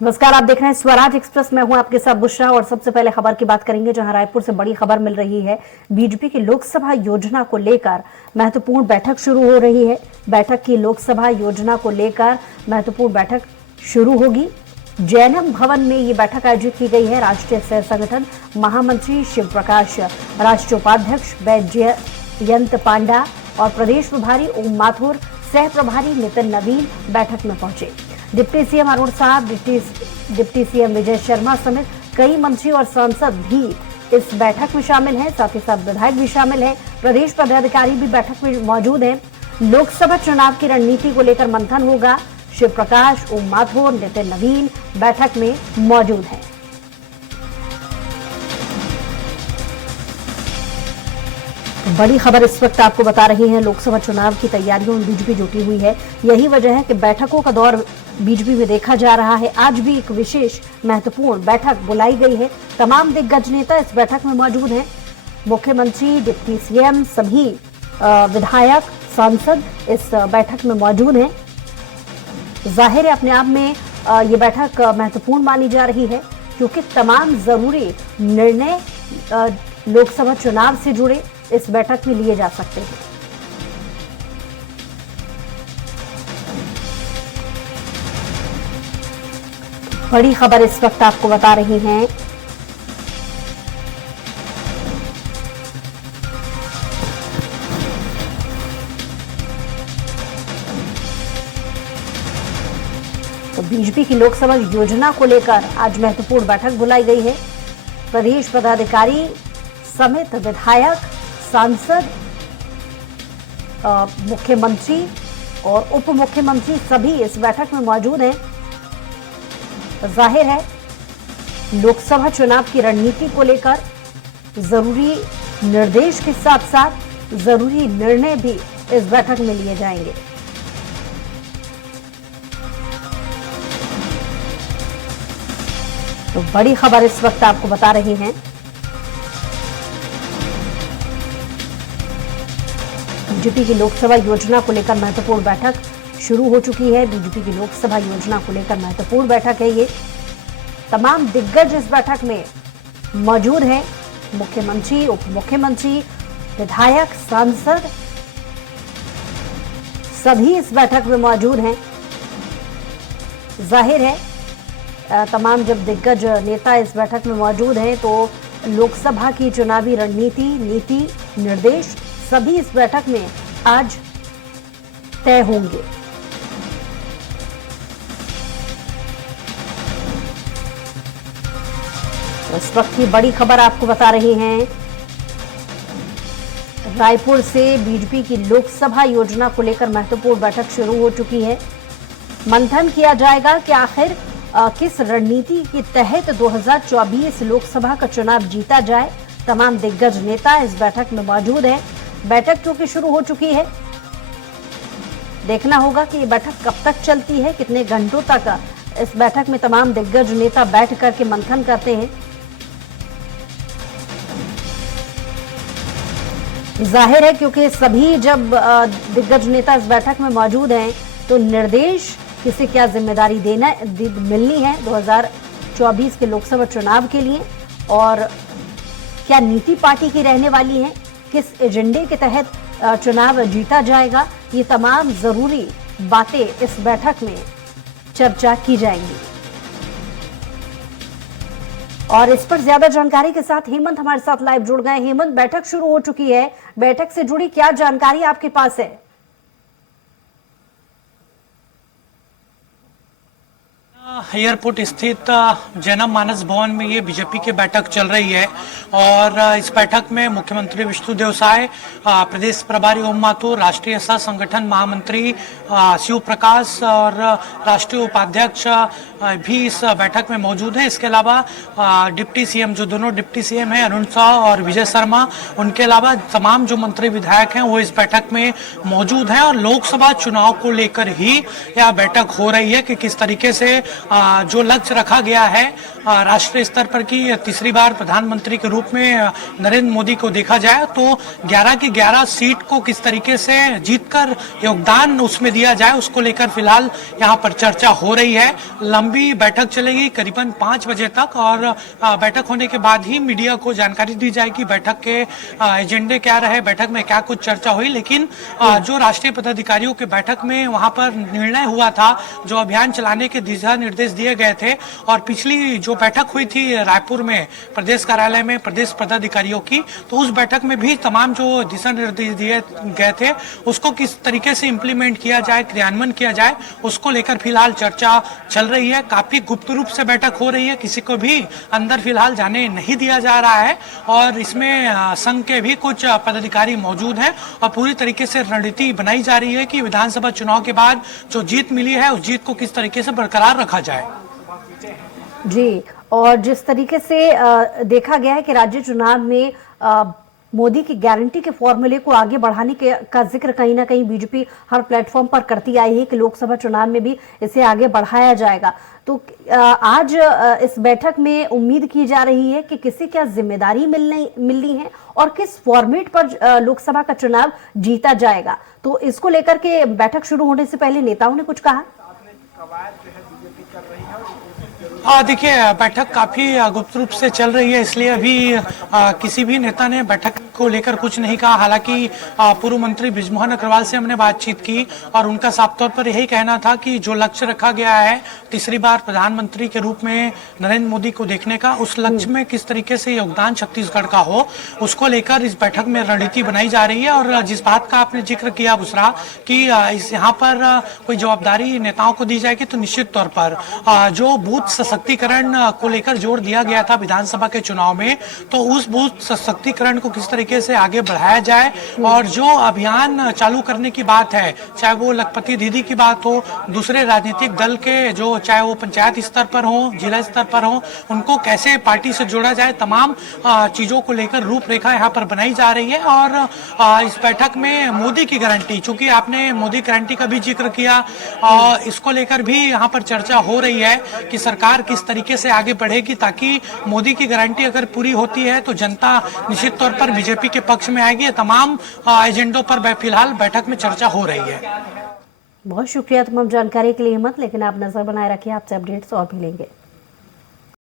नमस्कार, आप देख रहे हैं स्वराज एक्सप्रेस। मैं हूं आपके साथ बुशरा और सबसे पहले खबर की बात करेंगे, जहां रायपुर से बड़ी खबर मिल रही है। बीजेपी की लोकसभा योजना को लेकर महत्वपूर्ण बैठक शुरू हो रही है। बैठक की लोकसभा योजना को लेकर महत्वपूर्ण बैठक शुरू होगी। जैनम भवन में ये बैठक आयोजित की गई है। राष्ट्रीय सह संगठन महामंत्री शिव प्रकाश, राष्ट्रीय उपाध्यक्ष बैजयंत पांडा और प्रदेश प्रभारी ओम माथुर, सह प्रभारी नितिन नवीन बैठक में पहुंचे। डिप्टी सीएम अरुण साहब, डिप्टी सीएम विजय शर्मा समेत कई मंत्री और सांसद भी इस बैठक में शामिल हैं। साथ ही साथ विधायक भी शामिल हैं। प्रदेश पदाधिकारी भी बैठक में मौजूद हैं। लोकसभा चुनाव की रणनीति को लेकर मंथन होगा। शिव प्रकाश, ओम माथुर, नितिन नवीन बैठक में मौजूद हैं। बड़ी खबर इस वक्त आपको बता रही है, लोकसभा चुनाव की तैयारियों में बीजेपी जुटी हुई है। यही वजह है कि बैठकों का दौर बीजेपी में देखा जा रहा है। आज भी एक विशेष महत्वपूर्ण बैठक बुलाई गई है। तमाम दिग्गज नेता इस बैठक में मौजूद हैं। मुख्यमंत्री, डिप्टी सीएम, सभी विधायक, सांसद इस बैठक में मौजूद हैं। जाहिर है अपने आप में ये बैठक महत्वपूर्ण मानी जा रही है, क्योंकि तमाम जरूरी निर्णय लोकसभा चुनाव से जुड़े इस बैठक में लिए जा सकते हैं। बड़ी खबर इस वक्त आपको बता रही हैं, तो बीजेपी की लोकसभा योजना को लेकर आज महत्वपूर्ण बैठक बुलाई गई है। प्रदेश पदाधिकारी समेत विधायक, सांसद, मुख्यमंत्री और उप मुख्यमंत्री सभी इस बैठक में मौजूद हैं। जाहिर है लोकसभा चुनाव की रणनीति को लेकर जरूरी निर्देश के साथ साथ जरूरी निर्णय भी इस बैठक में लिए जाएंगे। तो बड़ी खबर इस वक्त आपको बता रही हैं, बीजेपी की लोकसभा योजना को लेकर महत्वपूर्ण बैठक शुरू हो चुकी है। बीजेपी की लोकसभा योजना को लेकर महत्वपूर्ण बैठक है ये। तमाम दिग्गज इस बैठक में मौजूद हैं। मुख्यमंत्री, उप मुख्यमंत्री, विधायक, सांसद सभी इस बैठक में मौजूद हैं। जाहिर है तमाम जब दिग्गज नेता इस बैठक में मौजूद हैं, तो लोकसभा की चुनावी रणनीति, नीति, निर्देश सभी इस बैठक में आज तय होंगे। इस वक्त की बड़ी खबर आपको बता रही हैं, रायपुर से बीजेपी की लोकसभा योजना को लेकर महत्वपूर्ण बैठक शुरू हो चुकी है। मंथन किया जाएगा कि आखिर किस रणनीति के तहत 2024 लोकसभा का चुनाव जीता जाए। तमाम दिग्गज नेता इस बैठक में मौजूद हैं। बैठक चूंकि शुरू हो चुकी है, देखना होगा कि ये बैठक कब तक चलती है, कितने घंटों तक इस बैठक में तमाम दिग्गज नेता बैठ करके मंथन करते हैं। जाहिर है क्योंकि सभी जब दिग्गज नेता इस बैठक में मौजूद हैं, तो निर्देश किसे क्या जिम्मेदारी मिलनी है 2024 के लोकसभा चुनाव के लिए, और क्या नीति पार्टी की रहने वाली है, किस एजेंडे के तहत चुनाव जीता जाएगा, ये तमाम जरूरी बातें इस बैठक में चर्चा की जाएंगी। और इस पर ज्यादा जानकारी के साथ हेमंत हमारे साथ लाइव जुड़ गए। हेमंत, बैठक शुरू हो चुकी है, बैठक से जुड़ी क्या जानकारी आपके पास है? एयरपोर्ट स्थित जैनम मानस भवन में ये बीजेपी की बैठक चल रही है और इस बैठक में मुख्यमंत्री विष्णुदेव साय, प्रदेश प्रभारी ओम माथुर, राष्ट्रीय सह संगठन महामंत्री शिव प्रकाश और राष्ट्रीय उपाध्यक्ष भी इस बैठक में मौजूद हैं। इसके अलावा डिप्टी सीएम, जो दोनों डिप्टी सीएम हैं, अरुण साहब और विजय शर्मा, उनके अलावा तमाम जो मंत्री विधायक हैं वो इस बैठक में मौजूद हैं। और लोकसभा चुनाव को लेकर ही यह बैठक हो रही है कि किस तरीके से जो लक्ष्य रखा गया है राष्ट्रीय स्तर पर कि तीसरी बार प्रधानमंत्री के रूप में नरेंद्र मोदी को देखा जाए, तो 11 की 11 सीट को किस तरीके से जीतकर योगदान उसमें दिया जाए, उसको लेकर फिलहाल यहाँ पर चर्चा हो रही है। लंबी बैठक चलेगी करीबन 5 बजे तक, और बैठक होने के बाद ही मीडिया को जानकारी दी जाएगी बैठक के एजेंडे क्या रहे, बैठक में क्या कुछ चर्चा हुई। लेकिन जो राष्ट्रीय पदाधिकारियों के बैठक में वहां पर निर्णय हुआ था, जो अभियान चलाने के दिशा निर्देश दिए गए थे, और पिछली जो बैठक हुई थी रायपुर में प्रदेश कार्यालय में प्रदेश पदाधिकारियों की, तो उस बैठक में भी तमाम जो दिशा निर्देश दिए गए थे उसको किस तरीके से इम्प्लीमेंट किया जाए, क्रियान्वयन किया जाए, उसको लेकर फिलहाल चर्चा चल रही है। काफी गुप्त रूप से बैठक हो रही है, किसी को भी अंदर फिलहाल जाने नहीं दिया जा रहा है, और इसमें संघ के भी कुछ पदाधिकारी मौजूद हैं, और पूरी तरीके से रणनीति बनाई जा रही है कि विधानसभा चुनाव के बाद जो जीत मिली है उस जीत को किस तरीके से बरकरार रखा जाए। जी, और जिस तरीके से देखा गया है कि राज्य चुनाव में मोदी की गारंटी के फॉर्मूले को आगे बढ़ाने का जिक्र कहीं ना कहीं बीजेपी हर प्लेटफॉर्म पर करती आई है कि लोकसभा चुनाव में भी इसे आगे बढ़ाया जाएगा। तो आज इस बैठक में उम्मीद की जा रही है कि किसी क्या जिम्मेदारी मिलनी है और किस फॉर्मेट पर लोकसभा का चुनाव जीता जाएगा। तो इसको लेकर के बैठक शुरू होने से पहले नेताओं ने कुछ कहा। देखिए, बैठक काफी गुप्त रूप से चल रही है, इसलिए अभी किसी भी नेता ने बैठक को लेकर कुछ नहीं कहा। हालांकि पूर्व मंत्री बृजमोहन अग्रवाल से हमने बातचीत की, और उनका साफ तौर पर यही कहना था कि जो लक्ष्य रखा गया है तीसरी बार प्रधानमंत्री के रूप में नरेंद्र मोदी को देखने का, उस लक्ष्य में किस तरीके से योगदान छत्तीसगढ़ का हो, उसको लेकर इस बैठक में रणनीति बनाई जा रही है। और जिस बात का आपने जिक्र किया बुसरा कि इस यहाँ पर कोई जवाबदारी नेताओं को दी जाएगी, तो निश्चित तौर पर जो बूथ सशक्तिकरण को लेकर जोर दिया गया था विधानसभा के चुनाव में, तो उस बूथ सशक्तिकरण को किस तरीके से आगे बढ़ाया जाए, और जो अभियान चालू करने की बात है, चाहे वो लखपति दीदी की बात हो, दूसरे राजनीतिक दल के जो चाहे वो पंचायत स्तर पर हो, जिला स्तर पर हो, उनको कैसे पार्टी से जोड़ा जाए, तमाम चीजों को लेकर रूपरेखा यहाँ पर बनाई जा रही है। और इस बैठक में मोदी की गारंटी, चूंकि आपने मोदी गारंटी का भी जिक्र किया, इसको लेकर भी यहाँ पर चर्चा हो रही है कि सरकार किस तरीके से आगे बढ़ेगी, ताकि मोदी की गारंटी अगर पूरी होती है तो जनता निश्चित तौर पर बीजेपी के पक्ष में आएगी। तमाम एजेंडों पर फिलहाल बैठक में चर्चा हो रही है। बहुत शुक्रिया तमाम जानकारी के लिए हिम्मत, लेकिन आप नजर बनाए रखिए, आपसे अपडेट्स और भी लेंगे।